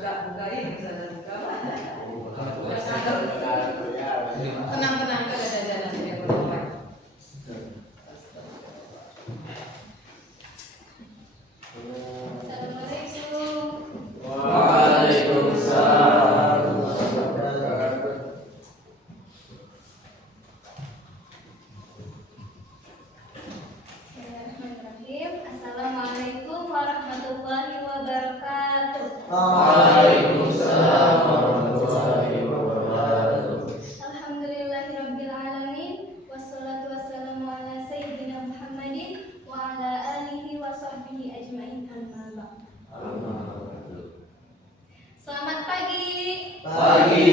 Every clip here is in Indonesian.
buka ini sana buka mana? Buka sana. Tenang gak ada jalan yang boleh. Assalamualaikum. Waalaikumsalam. Assalamualaikum warahmatullahi wabarakatuh. Waalaikumsalam warahmatullahi wabarakatuh. Alhamdulillahirabbil alamin wassalatu wassalamu ala sayyidina Muhammadin wa ala alihi wa sahbihi ajmain amma ba'd. Selamat pagi. Pagi.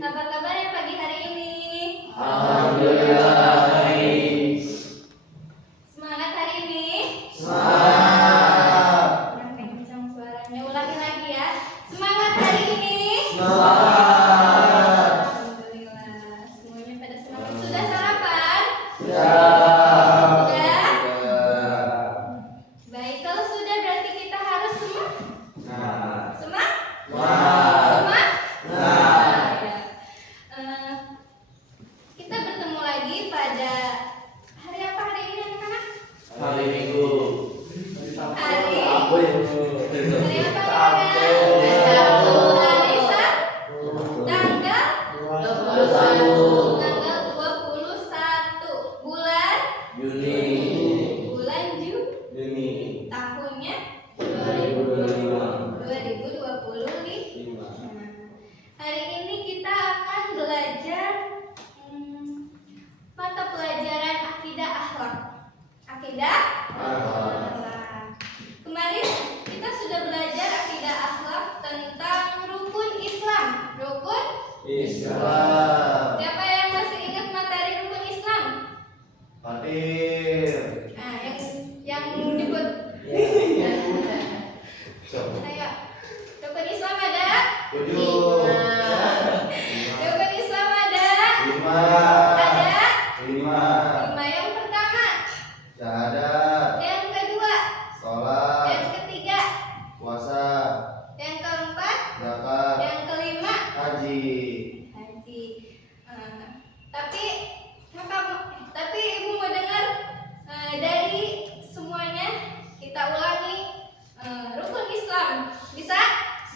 Apa kabarnya pagi hari ini? Alhamdulillah baik. Semangat hari ini? Semangat. Kurang kencang suaranya. Ulangi lagi ya. Semangat hari ini? Semangat. Alhamdulillah. Semuanya pada semangat. Sudah sarapan? Sudah. Sudah? Baik, kalau sudah berarti kita harus semangat. Semangat? Semangat? Ya. Kita bertemu lagi pada hari apa hari ini anak-anak? Hari Minggu. Hari Apa ya? Hari apa anak-anak? Sabtu. Hari tanggal 21 tanggal 21 bulan Juni. Juni, tahunnya 2025. 2025. Hari ini kita akan belajar mata pelajaran akidah akhlak. Akidah akhlak. Kemarin kita sudah belajar akidah akhlak tentang rukun Islam. Rukun? Islam. Siapa yang masih ingat materi rukun Islam? Hadir. Nah, yang nyebut. Ayo. Rukun Islam ada? 7. Rukun Islam ada? 5. Ada? 5. 5. Yang pertama. Syahadat. Yang kedua. Sholat. Yang ketiga. Puasa. Yang keempat. Zakat. Yang kelima. Haji. Haji. Tapi ibu mau dengar dari semuanya kita ulangi rukun Islam. Bisa?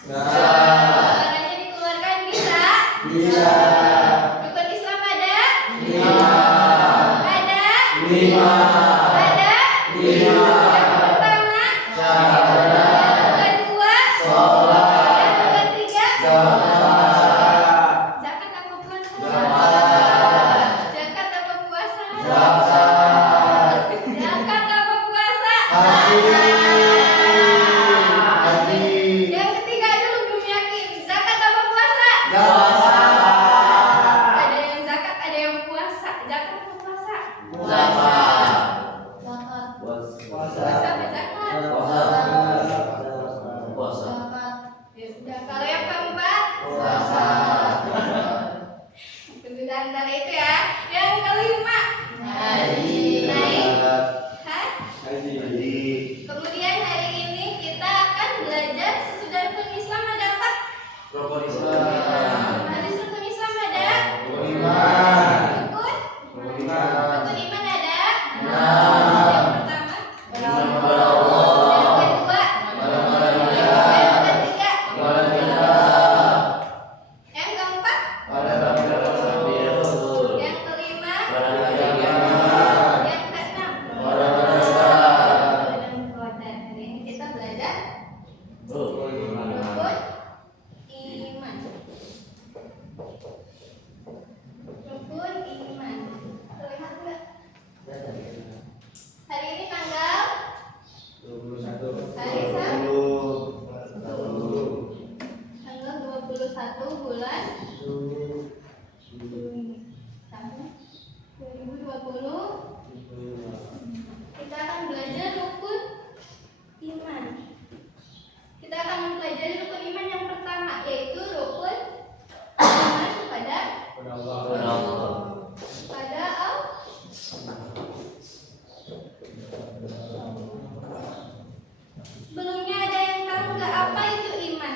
Suaranya dikeluarkan bisa? Bisa. Rukun Islam ada? 5. Ada? 5. Ada? 5. Yang pertama? Syahadat. Yang kedua? Sholat. Yang ketiga? Zakat. Zakat apa puasa? Zakat. Zakat apa puasa? Zakat. Zakat apa puasa? Haji. Haji. Yang ketiga dulu belum yakin. Zakat apa puasa? Zakat. Ada yang zakat, ada yang puasa. Zakat apa puasa? Zakat. Zakat. Puasa. Puasa apa zakat? Puasa. Zakat. Ya sudah. Kalau yang keempat? Zakat. Sudah antara itu ya. Yang kelima? Haji. Hah? Haji. Kemudian hari ini kita akan belajar sesudah rukun Islam ada apa? Rukun Islam. Hadis rukun Islam ada? Rukun iman. Rukun? Rukun iman. Rukun iman ada? Nah. Yang pertama? Iman kepada Allah. Yang kedua? Kepada manusia. Yang ketiga? Kepada kitab. Yang keempat? Pada Nabi Rasul. Yang kelima? Pada kiamat. Yang keenam? Pada malaikat. Dan qadar. Hari ini kita belajar Rukun iman. rukun iman. Rukun iman. Terlihat nggak? Hari ini tanggal? 21. Hari Sabtu. 20. Tanggal 21 bulan Juni tahun 2020. Kita akan belajar rukun iman. Kita akan mempelajari rukun iman yang pertama, yaitu rukun iman kepada Allah. pada Allah. Sebelumnya ada yang tahu nggak apa itu iman?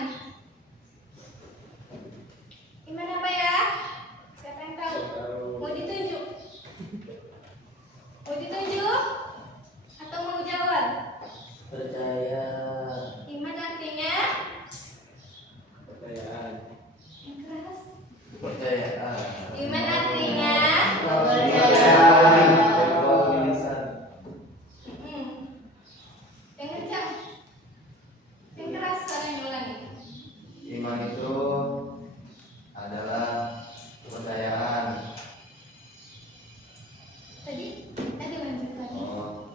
Iman itu adalah kepercayaan. Tadi lanjut lagi.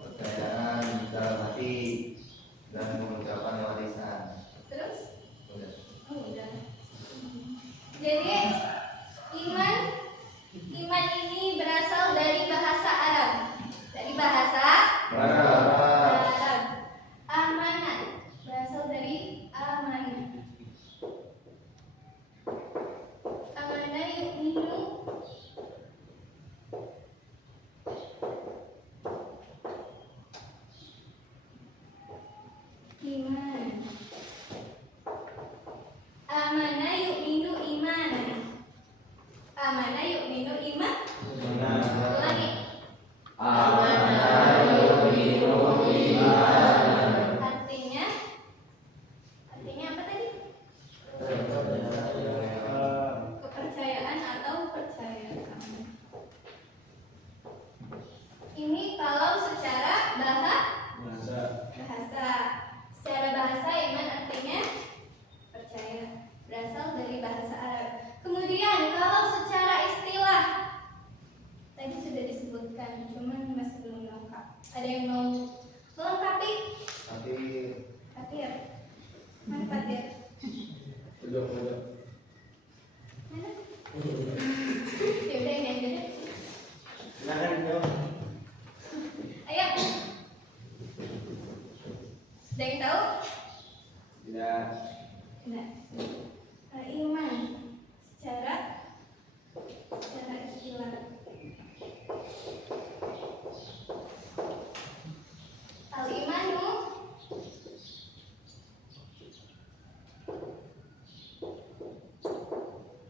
Kepercayaan dalam hati dan mengucapkan lewat lisan. Terus? Udah. Oh, udah. Jadi iman ini berasal dari bahasa Arab. Dari bahasa Arab. Amanah berasal dari amanah. Amanah yu'minu iman. Amanah yu'minu iman. Amanah yu'minu iman. Ulangi. Amanah yu'minu iman. Artinya apa tadi? Kepercayaan atau percaya. Ini kalau secara bahasa. Secara bahasa iman artinya percaya. Berasal dari bahasa Arab. Kemudian kalau secara istilah tadi sudah disebutkan, cuman masih belum lengkap. Ada yang mau melengkapi? Fatir. Mana Fatir? Mana? Ya udah ini aja deh. Ayo. Ada yang tahu? Tidak. Nah, iman secara istilah. Al-imanu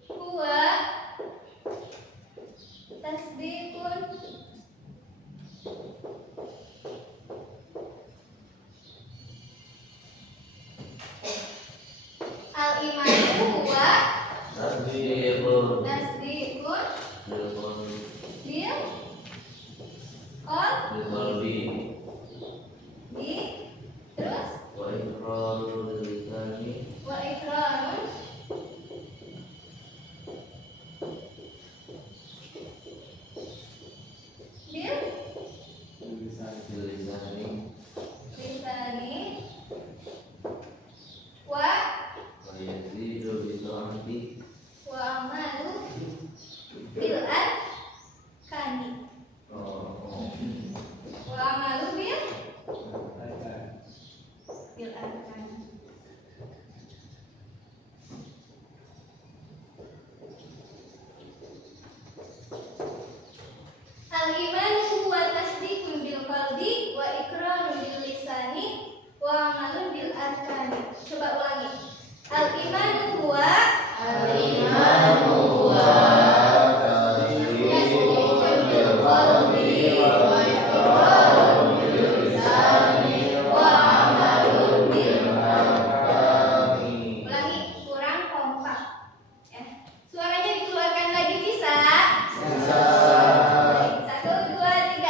huwa tasdiqun al-imanu huwa tasdiqun bil terus wa iqrarun bil lisani wa amalu bil arkani. Wa amalu bil arkani. Al-imanu huwa tasdiqun bil qalbi wa iqrarun bil lisani wa amalun bil arkani. Coba ulangi. Al-imanu huwa tasdiqun bil qalbi wa iqrarun bil lisani wa amalun bil arkani. Ulangi, kurang kompak. Ya. Suaranya dikeluarkan lagi bisa? Bisa. 1, 2, 3.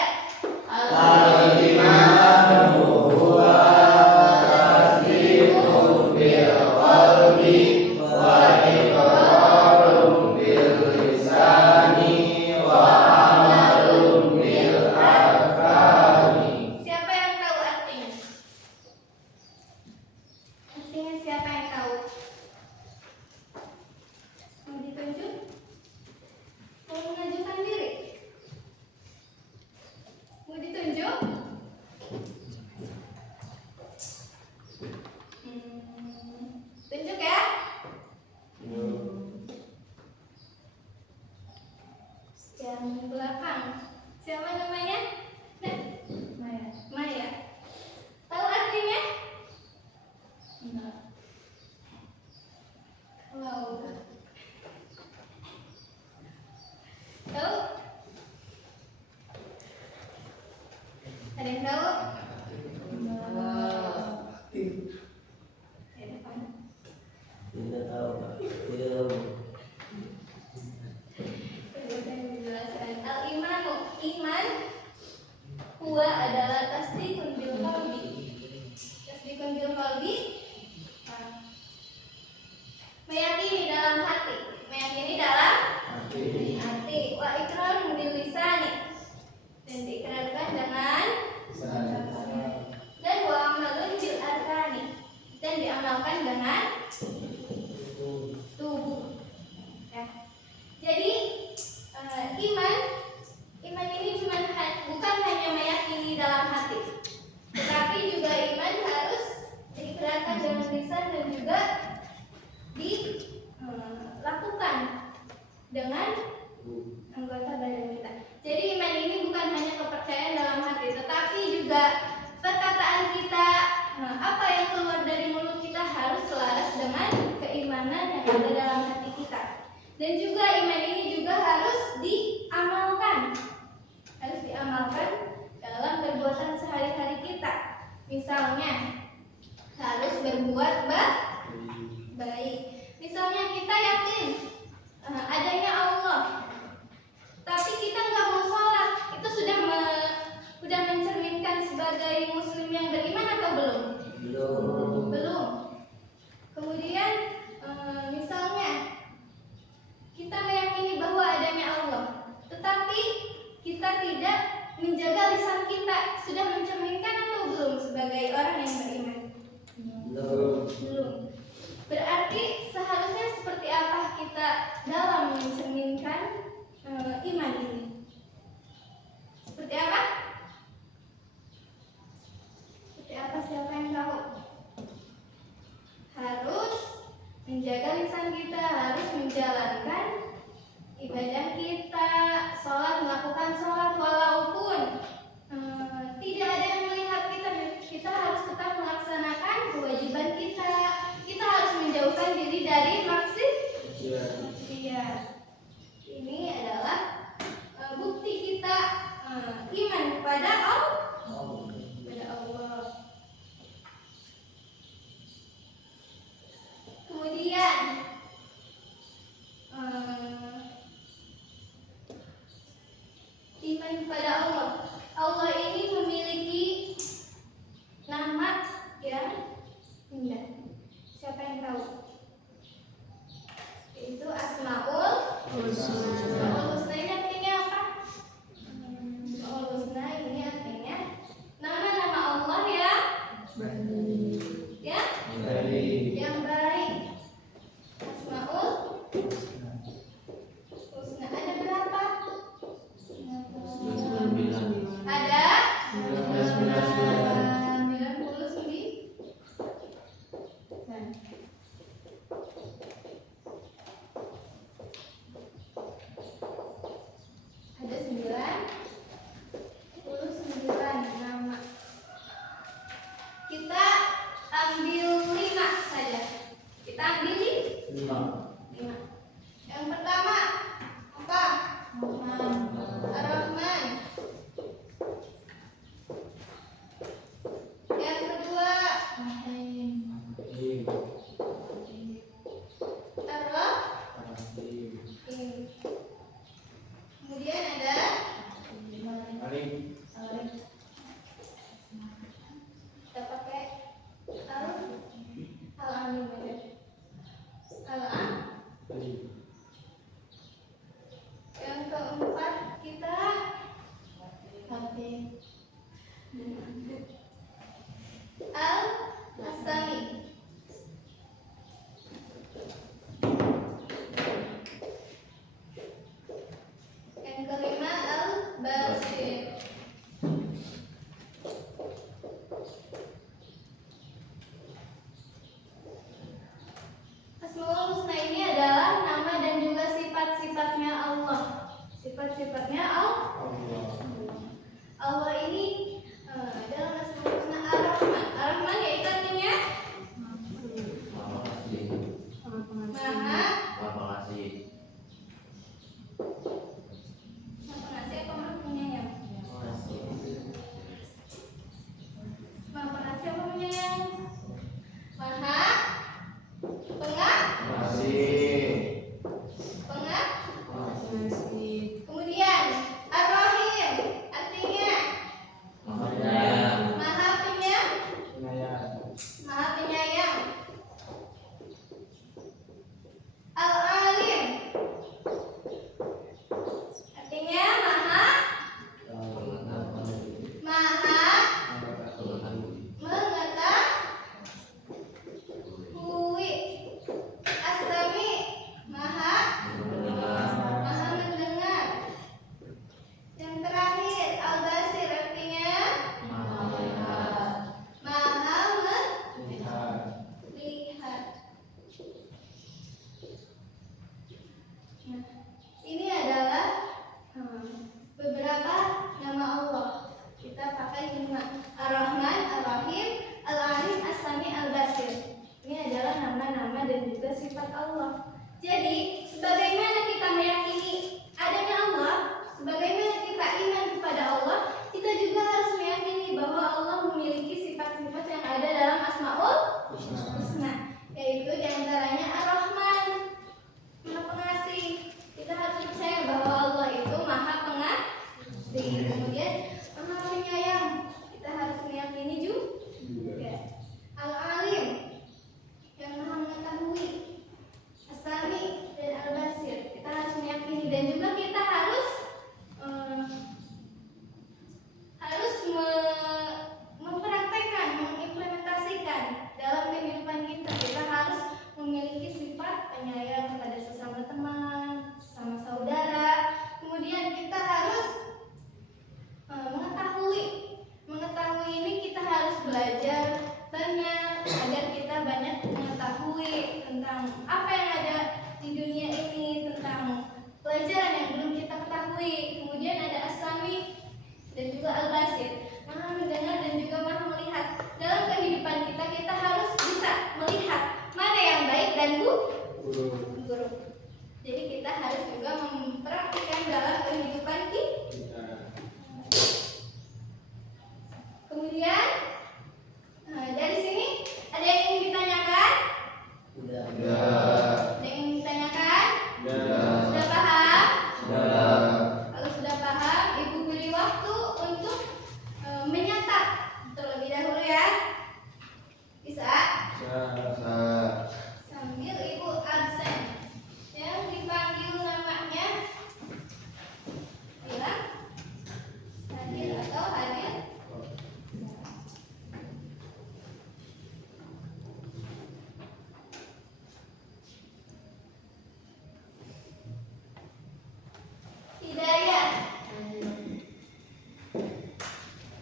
Siapa yang tahu artinya? Artinya siapa yang tahu? Mau ditunjuk? Mau mengajukan diri? Mau ditunjuk? Tunjuk ya. Yang belakang. Siapa namanya? Nah, Maya. Tahu artinya? Enggak. Wow. Tahu? Ada yang tahu? Ya, depan. Tidak tahu, Pak. Tidak tahu. Al-imanu, iman huwa adalah tasdiqun bil qalbi. Tasdiqun bil qalbi Dan juga iman ini juga harus diamalkan. Harus diamalkan dalam perbuatan sehari-hari kita. Misalnya harus berbuat baik. Misalnya kita yakin adanya Allah, tapi kita nggak mau sholat, itu sudah mencerminkan sebagai muslim yang beriman atau belum? Belum. Kemudian misalnya kita meyakini bahwa adanya Allah, tetapi kita tidak menjaga lisan kita, sudah mencerminkan atau belum sebagai orang yang beriman? Belum. Berarti seharusnya seperti apa kita dalam mencerminkan iman ini? Seperti apa? Seperti apa, siapa yang tahu? Harus menjaga lisan kita, harus menjalankan ibadah kita, sholat, melakukan sholat walaupun tidak ada yang melihat kita harus tetap melaksanakan kewajiban kita. Kita harus menjauhkan diri dari maksiat. Ini adalah bukti kita iman kepada Allah. Kemudian iman kepada Allah. Allah ini memiliki nama yang indah. Siapa yang tahu? Itu Asmaul Husna. Ini artinya apa? Asmaul Husna ini artinya nama-nama Allah yang baik. Asmaul Husna ada berapa? Ada 99 nama. Kita ambil 5 saja. Kita ambil 5. Yang pertama apa? Ar-Rahman. Yang kedua Ar-Rahim. Kemudian ada kita pakai Al-Alim. Yang keempat kita Al-Asami. Yang kelima Al-Basir. Asmaul Husna ini adalah nama dan juga sifat-sifatnya Allah. Sifat-sifatnya Allah ini dalam Asmaul Husna Ar-Rahman. Ar-Rahman yaitu artinya Maha pengasih apa Maha penyayang? Maha pengasih apa penyayang? Maha pengasih. Kemudian Ar-Rahim artinya Maha penyayang. Al-Alim artinya Maha mengetahui. As-Sami Maha mendengar. Yang terakhir Al-Basir artinya Maha melihat. Nah, ini adalah beberapa nama Allah. Kita pakai 5: Ar-Rahman, Ar-Rahim, Al-Alim, As-Sami, Al-Basir. Ini adalah nama-nama dan juga sifat Allah. Jadi, sebagaimana menganiaya kepada sesama teman, sesama saudara. Kemudian kita harus mengetahui ini kita harus belajar banyak agar kita banyak mengetahui tentang apa yang ada di dunia ini, tentang pelajaran yang belum kita ketahui. Kemudian ada As-Sami dan juga Al-Basir, Maha mendengar dan juga Maha melihat. Dalam kehidupan kita, kita harus bisa melihat mana yang baik dan buruk. Jadi kita harus juga mempraktikkan dalam kehidupan kita. Kemudian dari sini ada yang ingin ditanyakan? Sudah. Ada yang ingin ditanyakan? Sudah paham? Kalau sudah paham, Ibu beri waktu untuk menyatat terlebih dahulu ya. Bisa? Sambil Ibu absen. Yang dipanggil namanya bilang hadir atau hadir. Hidayah,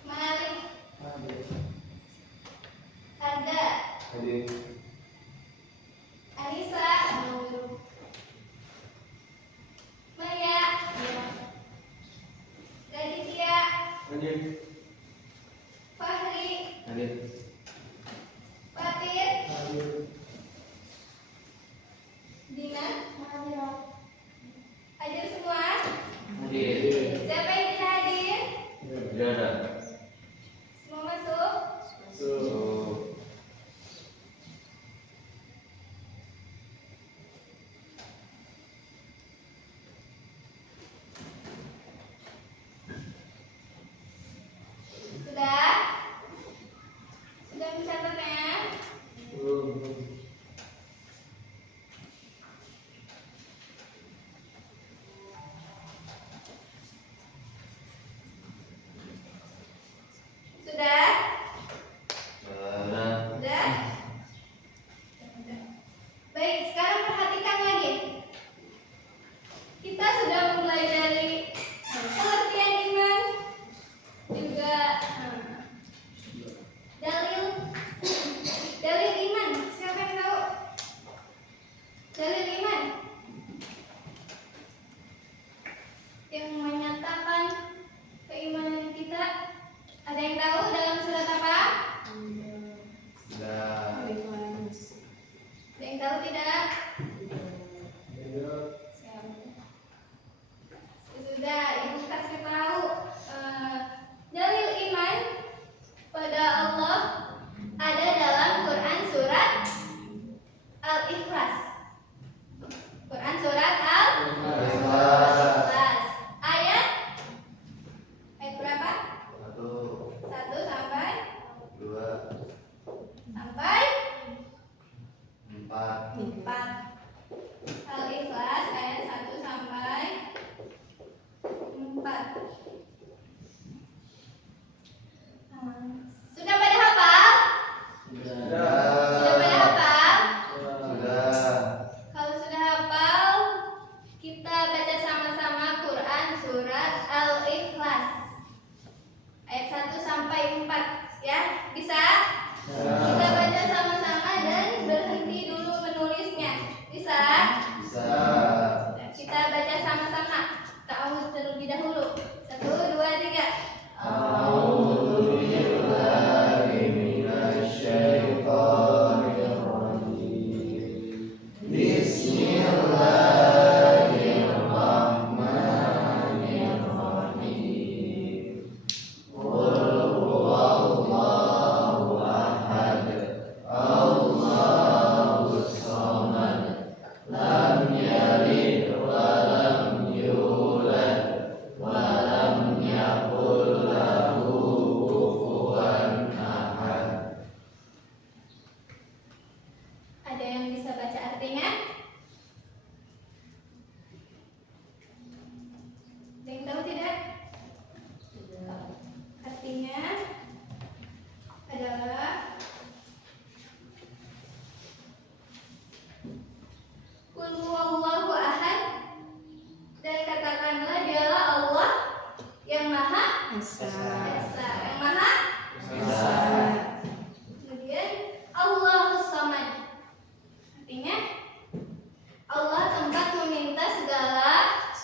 Malik, Arda, Anissa, Maya, Raditya, Fahri, Fatir, Dina, hadir semua? Siapa yang tidak hadir? Semua masuk? Sudah? Sudah mencatatnya? Sudah? Sudah? Baik, sekarang perhatikan lagi. Kita sudah mempelajari pengertian iman, juga dalil iman. Siapa yang tahu dalil iman? Yang menyatakan keimanan kita. Ada yang tahu dalam surat apa? Ada yang tahu tidak? Sudah, Ibu kasih tahu. Dalil iman pada Allah ada dalam Quran surat Al-Ikhlas. Quran surat Al-Ikhlas. Ayat berapa? 1 sampai 4. Al-Ikhlas ayat 1 sampai 4. Sudah pada hafal? Sudah pada hafal? Kalau sudah hafal, kita baca sama-sama Quran surat Al-Ikhlas ayat 1 sampai 4 ya. Bisa? Kita baca sama-sama dan berhenti dulu menulisnya. Bisa? Kita baca sama-sama. Ta'awudz terlebih dahulu. 1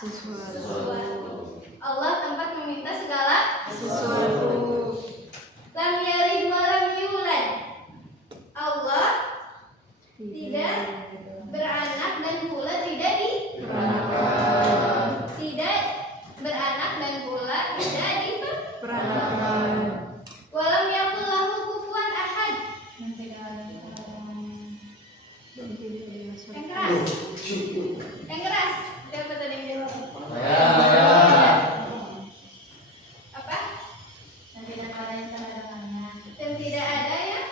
sesuatu. Allah tempat meminta segala Sesuatu. Lam yalid wa lam yulad. Allah tidak beranak dan pula tidak tidak beranak dan pula tidak Peranakan. walam yakul lahu kufuwan ahad. Yang keras. Yang keras. Siapa tadi yang jawab? Saya. Apa? Dan tidak ada yang salah dengannya. Dan tidak ada yang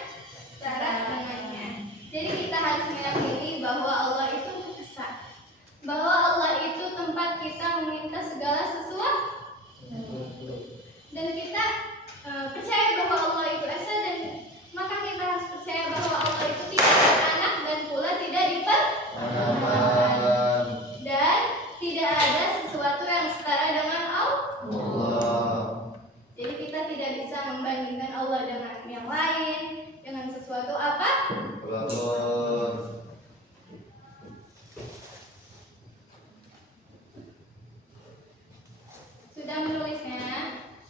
syarat dengannya. Jadi kita harus meyakini bahwa Allah itu esa, bahwa Allah itu tempat kita meminta segala sesuatu, dan kita percaya bahwa Allah itu esa, dan maka kita harus percaya bahwa Allah itu tidak beranak dan pula tidak Peranakan. dan tidak ada sesuatu yang setara dengan Allah. Allah. Jadi kita tidak bisa membandingkan Allah dengan yang lain, dengan sesuatu apa. Belum. Sudah menulisnya?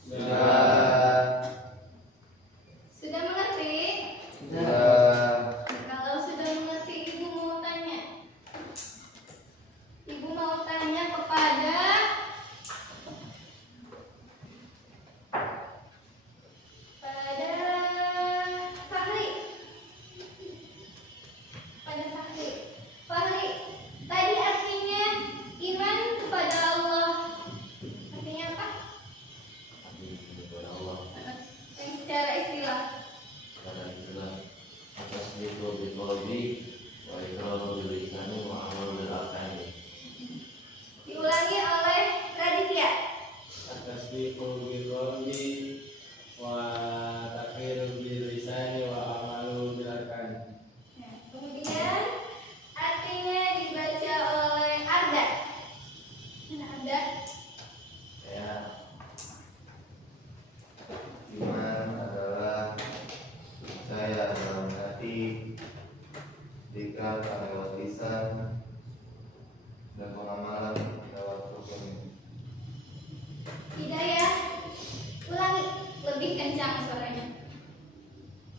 Sudah. Sudah mengerti? Sudah. Kalau sudah mengerti, ibu mau tanya. Ibu mau tanya kepada Fahri. Pada Fahri. Fahri, tadi artinya iman kepada Allah. Artinya apa? Kepada Allah. Yang secara istilah. Pada itulah atas itu biqalbi wa ikramu bil lisani wa amalu bil arkani. Diulangi oleh Raditya. Atasbiqu bil qalbi wa takhiru bil lisani wa amalu bil arkan. Nah, kemudian artinya dibaca oleh Arda. Mana Arda? Ya. Iman adalah percaya dalam hati, zikir lewat lisan, dan pengamalan lewat rukun. Hidayah. Ulangi lebih kencang suaranya.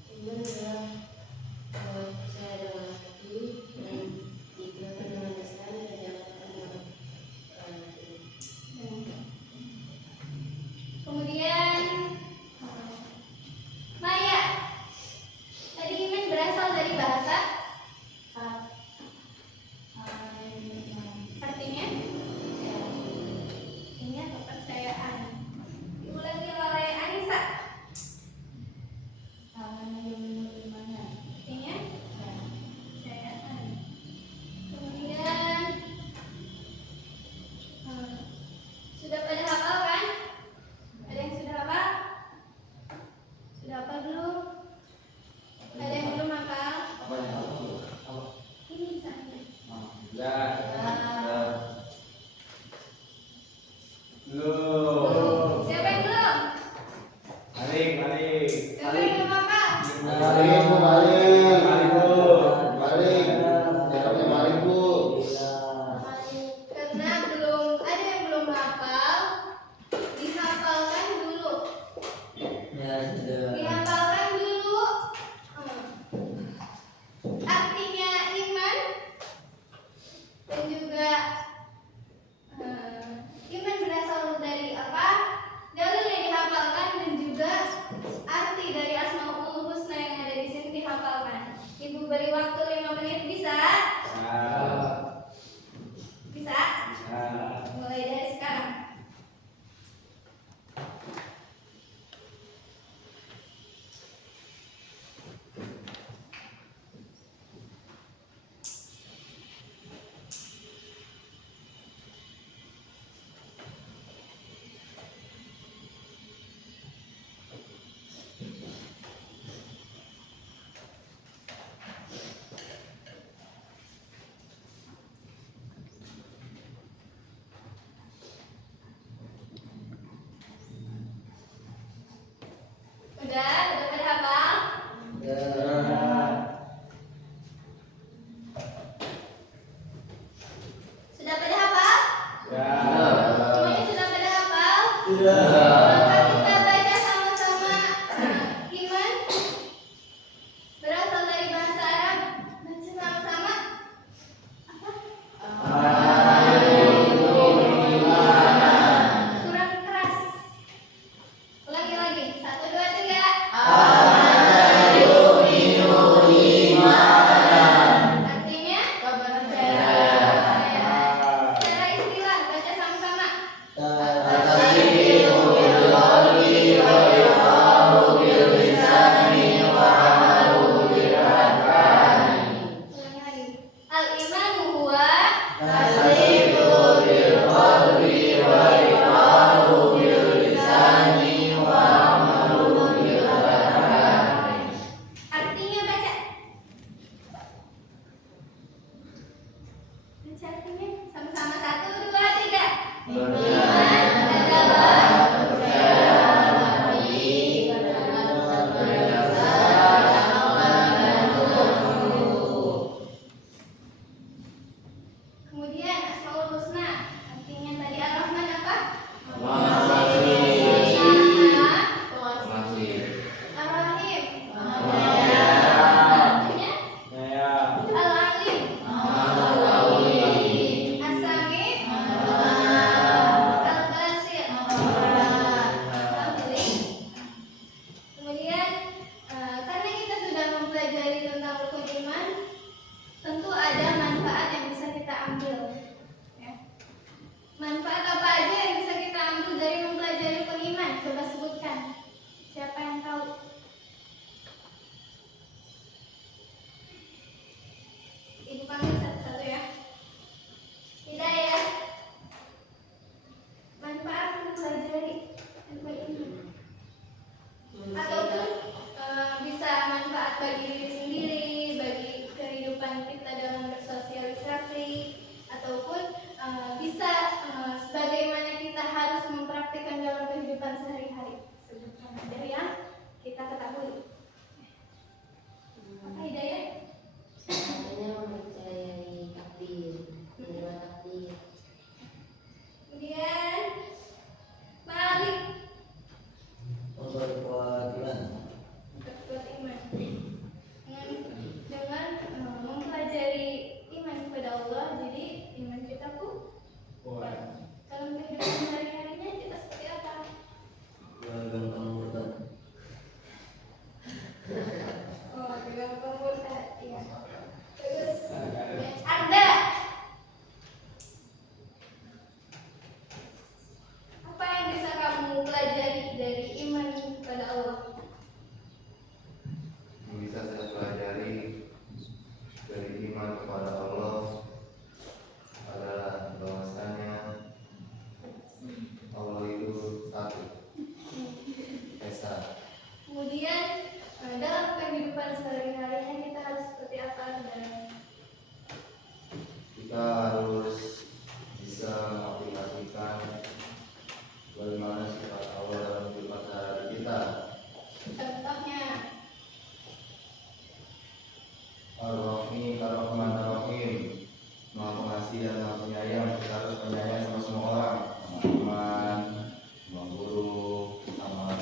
Iman adalah percaya dengan hati dan digunakan dengan lisan dan diamalkan dengan hati. Kemudian Maya. Tadi iman berasal dari bahasa artinya kepercayaan. Diulangi oleh Anissa. Artinya kepercayaan. Kemudian sudah pada hafal kan? Ada yang sudah hafal? Sudah hafal belum? Ada yang belum hafal? Apa yang aku? Ini saja. Sudah. Belum. Siapa yang belum? Balik. Siapa yang belum hafal? Balik, Bu, balik. Balik, Bu. Balik. Jawabnya balik, Bu. Karena belum ada yang belum hafal, dihafalkan dulu. Ya, sudah. Dihafalkan dulu. Artinya iman dan husnahu huwa tasdiqu bil qalbi wa iqraru bil lisani wa amalu bil arkan. Artinya baca. Baca artinya sama-sama 1, 2, 3. Iman adalah percaya hati berdasar amalan dan tubuh. Kemudian Asmaul Husna artinya tadi Ar-Rahman apa? Masih. Ar-Rahim Penyayang. artinya Saya Al-Alim Al-Alim. As-Sami Al-Basir. Alhamdulillah. Kemudian karena kita sudah mempelajari tentang rukun iman, tentu ada manfaat yang bisa kita ambil. Ya. Manfaat apa aja yang bisa kita ambil dari mempelajari rukun iman? Coba sebutkan. Siapa yang tahu? Ibu panggil satu-satu ya. Hidayah. Manfaat mempelajari rukun iman. Ataupun bisa manfaat bagi diri sendiri, bagi kehidupan kita dalam bersosialisasi, ataupun bisa sebagaimana kita harus mempraktikkan dalam kehidupan sehari-hari. Sebutkan aja yang kita ketahui. Apa Hidayah? Adanya mempercayai takdir, menerima takdir. Kemudian Malik. Memperkuat iman. Berbuat iman dengan mempelajari iman kepada Allah, jadi iman kita kuat. dalam kehidupan sehari-harinya kita seperti apa? Gampang murtad. Oh, dengan pemurtad, ya. Terus Anda apa yang bisa kamu pelajari dari iman kepada Allah? Yang bisa saya pelajari dari iman kepada Allah adalah bahwasanya Allah itu satu, esa. Kemudian dalam kehidupan sehari-harinya kita harus seperti apa? Kita harus bisa mengaplikasikan bagaimana sifat Allah dalam kehidupan sehari kita. Contohnya Ar-Rahim, Ar-Rahman, Ar-Rahim, Maha Pengasih dan Maha Penyayang. Kita harus penyayang sama semua orang, sama teman, sama guru, sama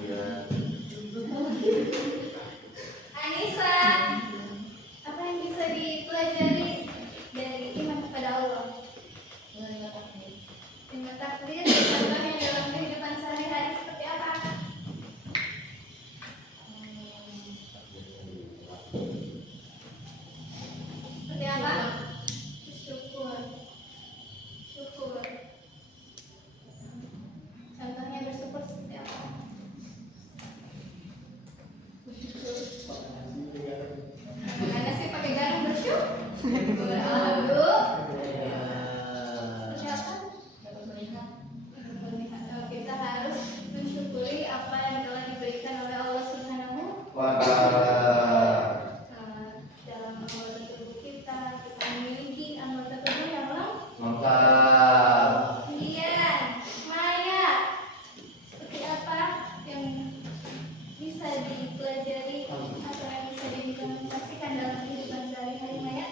dia. Anissa, apa yang bisa dipelajari dari iman kepada Allah? Menerima takdir. Dengan takdir, contohnya dalam kehidupan sehari-hari seperti apa? Seperti apa? Syukur. Syukur. Contohnya bersyukur seperti apa? Anda sih pakai garam bersyukur. Alhamdulillah. Seperti apa? Dapat melihat. Kita harus mensyukuri apa yang telah diberikan oleh Allah Subhanahu Wa ta'ala. dalam anggota tubuh kita memiliki anggota tubuh yang Mantap. kemudian Maya, seperti apa yang bisa dipelajari atau yang bisa diimplementasikan dalam kehidupan sehari-hari Maya?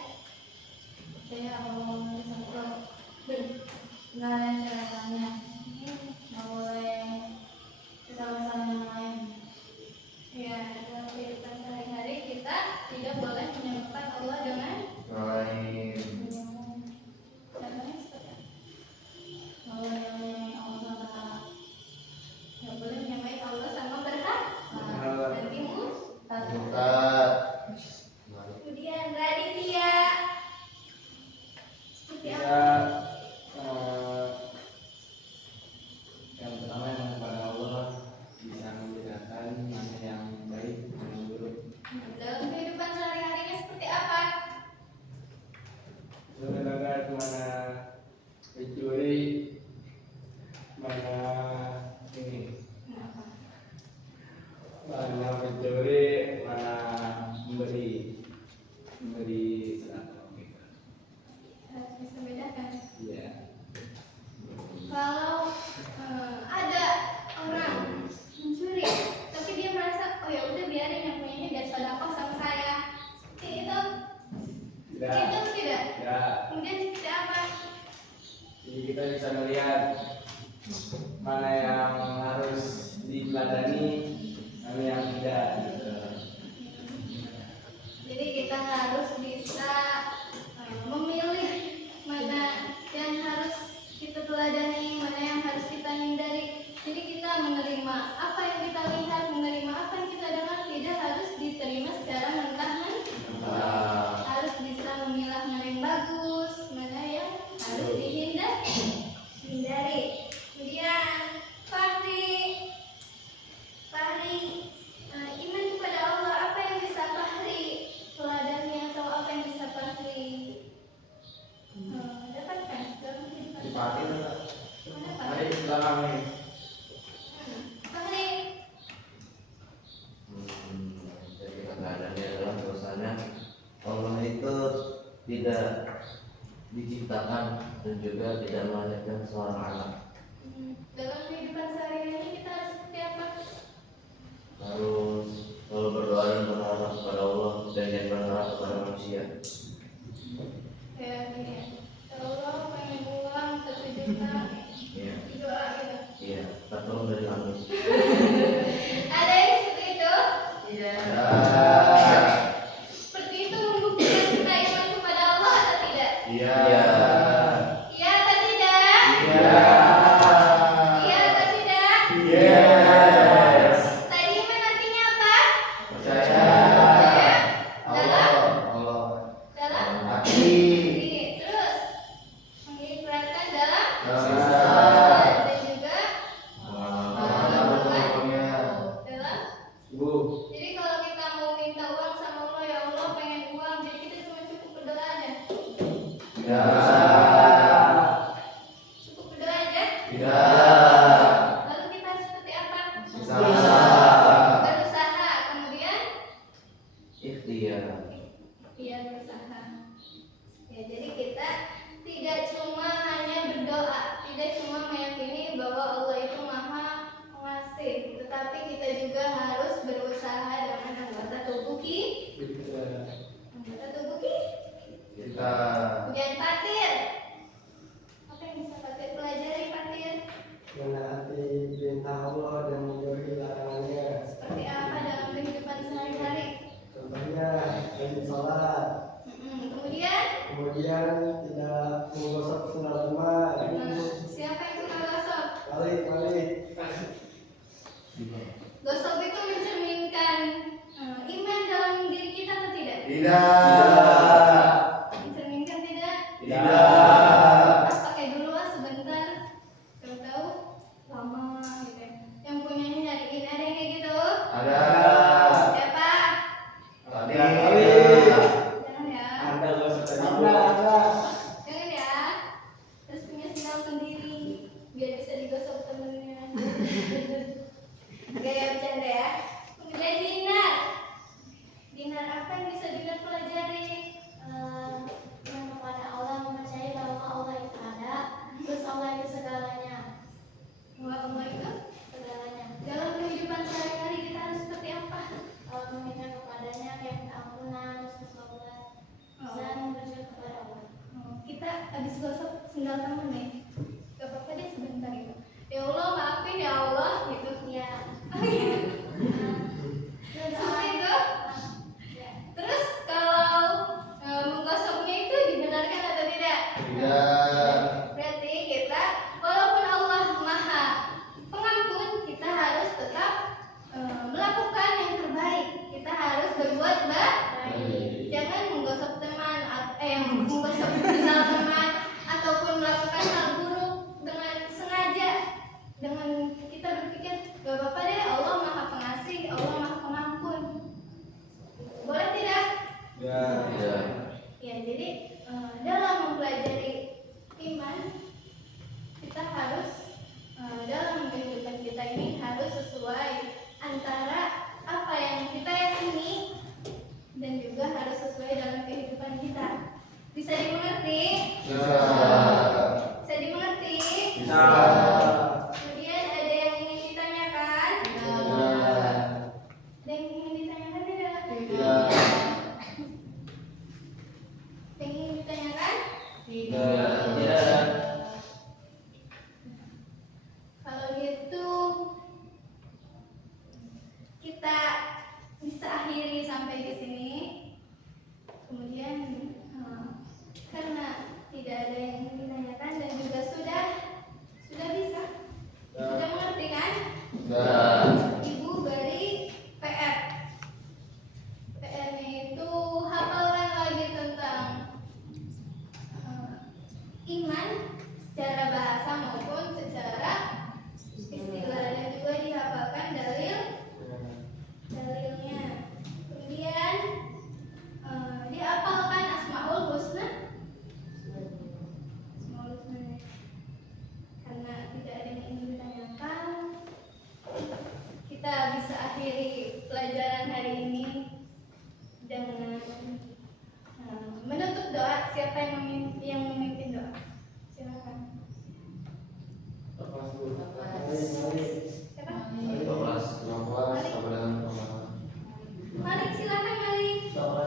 Sebenarnya mana mencuri, mana ini, mana mencuri, mana memberi sedekah. Harus bisa bedakan. Iya. Kalau ada orang mencuri, tapi dia merasa, oh ya udah biarin yang punya ini biar sedekah sama saya. Seperti itu. Tidak. Itu tidak. Ya. Kemudian seperti apa? Jadi kita bisa melihat mana yang harus diteladani, mana yang tidak. Gitu. Jadi kita harus bisa memilih mana yang harus kita teladani, mana yang harus kita hindari. Jadi kita menerima apa yang kita lihat, menerima apa yang kita dengar, tidak harus diterima secara mentah-mentah. Harus bisa memilah mana yang bagus, mana yang harus dihindari. Kemudian Fahri, iman kepada Allah, apa yang bisa Fahri teladani atau apa yang bisa Fahri dapatkan dalam kehidupan? Dipakai enggak? Mana Mari Fahri? silakan nih. Fahri, Jadi keadaannya adalah bahwasanya Allah itu tidak diciptakan dan juga tidak melahirkan seorang anak. dalam kehidupan sehari-hari kita harus seperti apa? Harus selalu berdoa dan berharap kepada Allah dan jangan berharap kepada manusia. Kayak gini ya, ya Allah pengen uang 1 juta, Iya, doa gitu. iya, tertolong dari langit. Ada yang seperti itu? Tidak. Seperti itu membuktikan kita iman kepada Allah atau tidak? Iya. Iya atau tidak? Iya. Iya atau tidak? Yes. Tadi iman artinya apa? Percaya. Allah. Dalam Hati. diri. Terus mengikrarkan dalam Dosa. dan juga dalam. Bu. Jadi kalau kita mau minta uang sama Allah, ya Allah pengen uang, jadi kita cuma cukup berdoa aja. Tidak. Cukup berdoa aja. Tidak. Lalu kita harus seperti apa? Berusaha. Berusaha. Kemudian Ikhtiar. iya berusaha. Ya, jadi kita tidak cuma hanya berdoa, tidak cuma meyakini bahwa Allah itu Maha Pengasih, tetapi kita juga harus berusaha dengan anggota tubuh kita. Anggota tubuh Kita. Kemudian Fatir. Apa yang bisa Fatir pelajari, Fatir? Menaati perintah Allah dan menjauhi larangannya. Seperti apa dalam kehidupan sehari-hari? Contohnya rajin sholat, Kemudian kemudian tidak menggosok sendal teman. siapa yang suka gosok? Balik. Gosok itu mencerminkan iman dalam diri kita atau tidak? Tidak. Mencerminkan tidak? Tidak. Pakai dulu lah sebentar. Tahu-tahu lama gitu ya. Yang punyanya nyariin, ada yang kayak gitu? Ada. Siapa? Tadi. Jangan ya. Anda gak usah tadi. Jangan ya. Terus punya sendal sendiri biar bisa digosok temennya. Gaya bercanda ya. Kemudian Dinar apa yang bisa Dinar pelajari? Yang kepada Allah, mempercayai bahwa Allah itu ada, terus Allah itu segalanya. Bahwa Allah itu Segalanya. dalam kehidupan sehari-hari kita harus seperti apa? Kalau meminta kepadanya kayak minta ampunan, terus bertobat, dan bersyukur kepada Allah. Kita habis gosok sendal temen nih. Gak apa-apa deh sebentar gitu. Ya Allah maafin ya Allah gitu. Ya. Seperti itu. Terus kalau menggosoknya itu dibenarkan atau tidak? Tidak. Berarti kita walaupun Allah Maha Pengampun, kita harus tetap melakukan yang terbaik. Kita harus berbuat baik. Jangan menggosok teman, menggosok sendal teman ataupun melakukan hal Tidak. Kalau gitu kita bisa akhiri sampai di sini. Kemudian karena tidak ada yang ingin ditanyakan dan juga sudah bisa sudah mengerti kan? Ibu beri PR-nya itu hafalkan lagi tentang iman secara bahasa maupun secara istilah, dan juga dihafalkan dalilnya. Kemudian dihafalkan Asmaul Husna. Karena tidak ada yang ingin ditanyakan, kita bisa akhiri pelajaran hari ini dengan menutup doa. Siapa yang memimpin doa? Silakan. Siapa? Malik, silakan Malik. Malik.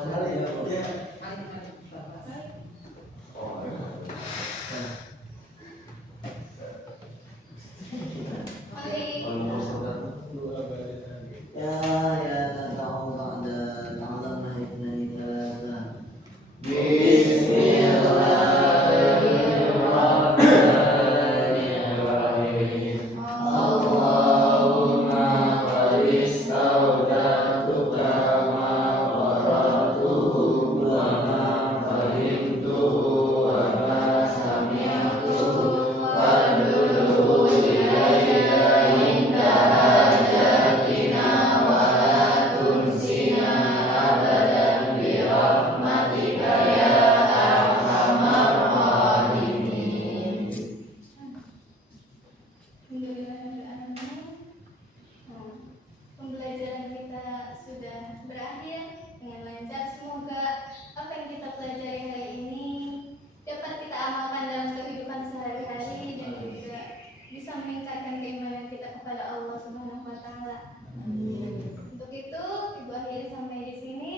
Malik. Pembelajaran kita sudah berakhir dengan lancar. Semoga apa yang kita pelajari hari ini dapat kita amalkan dalam kehidupan sehari-hari dan juga bisa meningkatkan keimanan kita kepada Allah Subhanahu wa taala. Untuk itu, Ibu akhiri sampai di sini.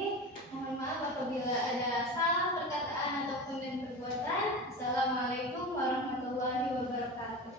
Mohon maaf apabila ada salah perkataan ataupun dan perbuatan. Assalamualaikum warahmatullahi wabarakatuh.